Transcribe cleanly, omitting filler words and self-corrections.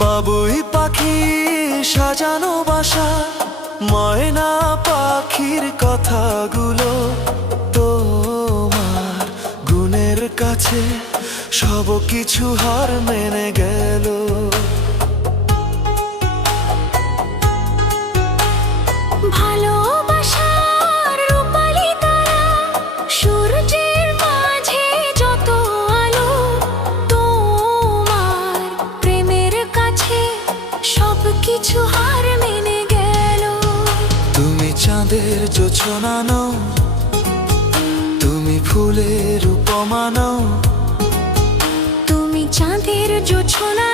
বাবুই পাখি সাজানো বাসা, ময়না পাখির কথাগুলো তোমার গুণের কাছে সব কিছু হার মেনে গেল। ভালোবাসার রূপালী তারা, সূর্যের মাঝে যত আলো, তোমার প্রেমের কাছে সব কিছু হার মেনে গেল। তুমি চাঁদের জোছনা নও, তুমি ফুলের উপমা নও, তুমি চাঁদের জোছনা